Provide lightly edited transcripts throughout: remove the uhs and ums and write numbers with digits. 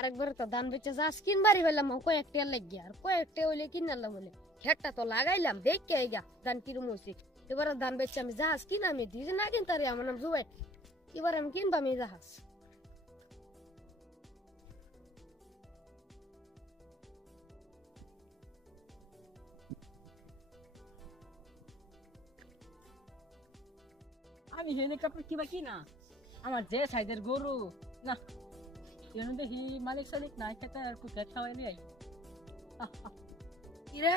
আরেকবার তো ধান বেচে যাস কিনবারই হইলাম কয়েকটা লাগি আর কয়েকটা হইলে কিনালাম বলে খেটটা তো লাগাইলাম দেখে গা ধান কিরম হয়েছে। এবার ধান বেচে আমি জাহাজ কিনা আমি দিদি না কিনতারি আমার নাম জুবাই। এবার আমি কিনবা আমি জাহাজ। আমি হেলিকপ্টার কিবা কি না আমার যে সাইজের গরু না দেখি মালিক সালিক নাই খেতে আর কুকেট খাওয়াই নিয়ে কিরে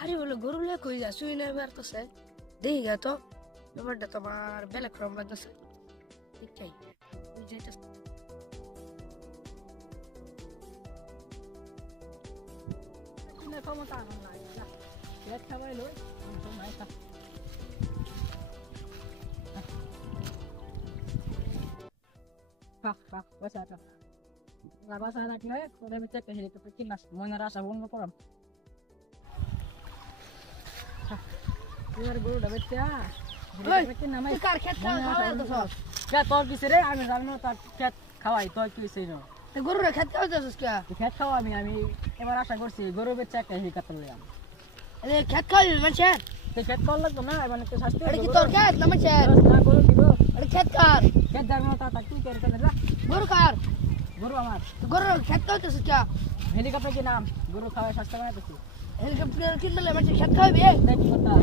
আরে বলে গরু লে কই যা শুই না বেরতেছে দেখি গা তো ব্যাপারটা তোমার বেলেগ রকম লাগতেছে ঠিকই ওই যেটা কিনা ক্ষমতা আমার নাই না খেত খাওয়াই লই তো নাই খা Basta ka. Labas anak na eh. Kung dami check helicopter kinas. Muna rasa buong mo poram. Ibar guru dapat ya. Helicopter kin namai. কার খেত খাওয়া তো সব Kya toh kisire ami ramno ta kya khawai toh kisire. তে গরুরে খেত খাওয়া যাস কে Kya khawa ami ebar asha korchi guru be check helicopter le am. আরে খেত খাওয়া মানে Te kya kol lagbo na ebar ke saste. আরে কি তোর খেত না মানে Na guru dibo. আরে খেত কার Kya jarno ta ta tu ken ken la. গরু কার Guru amar. গরুরে খেত খাওয়া যাস কে Helicopter ki naam guru khawai saste banai to. Helicopter কিনলে মানে খেত খাওয়াবে Nahi pata.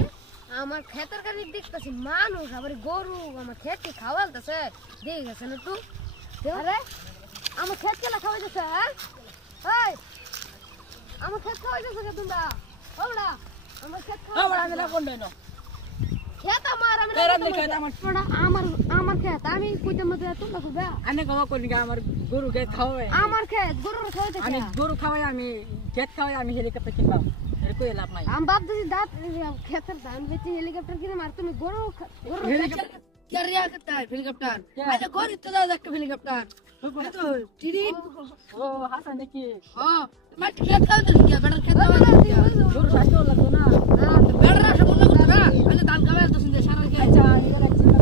আমার খেতের কাছে দেখতেছি মানুষ আবার গরু আমার খেতে খাওয়ালতেছে দেখেছে না তুই আরে আমার খেত কেলা খাওয়াইতেছে হ্যাঁ এই আমার খেত খাওয়াইতেছে কে তোমরা ওরা আমার খেত Amar ami na kon no. খেত আমার আমি Kaya ramne kaya amar. আমার আমার খেত আমি কইতে মতে তোমরা কইবা Ane gawa ko niga amar guru get khawai. আমার খেত গরুর খাওয়াইতেছে Ami guru khawai ami get khawai ami helicopter kinbam. Er koi lap nai. আমি ভাবতেছি দাঁত খেতের ধান বেচে হেলিকপ্টার কিনে মার তুমি গরু গরু Helicopter क्या रिया करता है हेलीकॉप्टर मैंने गोर इतना ज्यादा हेलीकॉप्टर मैं तो टीडी oh hasan neki. हां मैं खेत का तो क्या बेटर खेत का Guru sasto lagbo na. Better ration बोलना कुछ ना मैंने दान का मैं तो सुन सारा के Acha igara chila.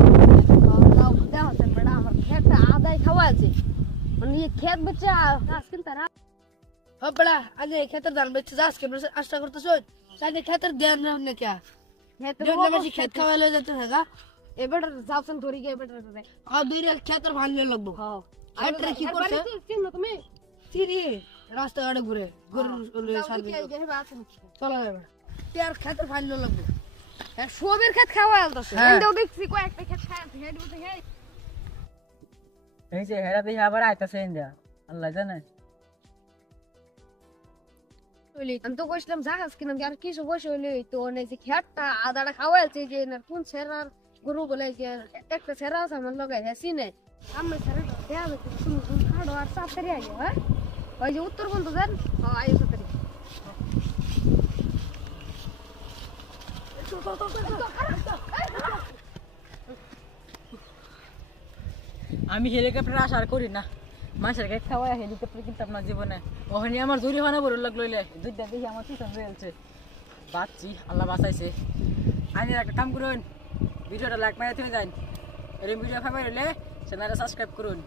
দেখছেন বেটা আমার খেত আদায় খাওয়াছে মানে এই খেত বেচে ঘাস কিনতে না हां बड़ा आज खेतर दान बेच जास के आशा करते सोच शायद खेतर ध्यान रखने क्या খেত जो में खेत का वाले जाते हैगा এবারে যাওছেন ধরি গে এবারে और दूर खेतर भालने लगबो হ্যাঁ आठ रखी करছে চিনো তুমি सीरी रास्ता गाड़े घुरे गुरु साथ चलो एबार यार खेतर भालने लगबो সবের খেত খাওয়া আলতাছে হ্যাঁ। এন্ডও দেখছি কয়েকটা খেত খায় হেড উঠে হে এই যে হেরা দেই আবার আইতাছে ইন্দা আল্লাহ জানে আমি তো কইছিলাম জাহাজ কিনা আর কিছু বসে হইলে তো অনেক যে খেতটা আদাটা খাওয়াইছে যে না কোন ছেড়ার গরু বলে যে একটা ছেড়া আছে আমার লগে হেসি নে আমি ছেড়া দেয়া হবে তুমি খাড়ো আর সাতরি আইও হ্যাঁ ওই যে উত্তর বন্ধ দেন আইও সাতরি আমি হেলিকপ্টার আশা করি না মানুষের গায়ে খাওয়ায় হেলিকপ্টার কিনতাম না জীবনে ওখানে আমার জরিমানা বড় লাগ লইলে দুইটা দেখি আমার পিছন রয়েছে বাঁচছি আল্লাহ বাঁচাইছে আমি একটা কাম করুন ভিডিওটা লাইক মারা থেকে যান এরকম ভিডিও খাবার হলে চ্যানেলটা সাবস্ক্রাইব করুন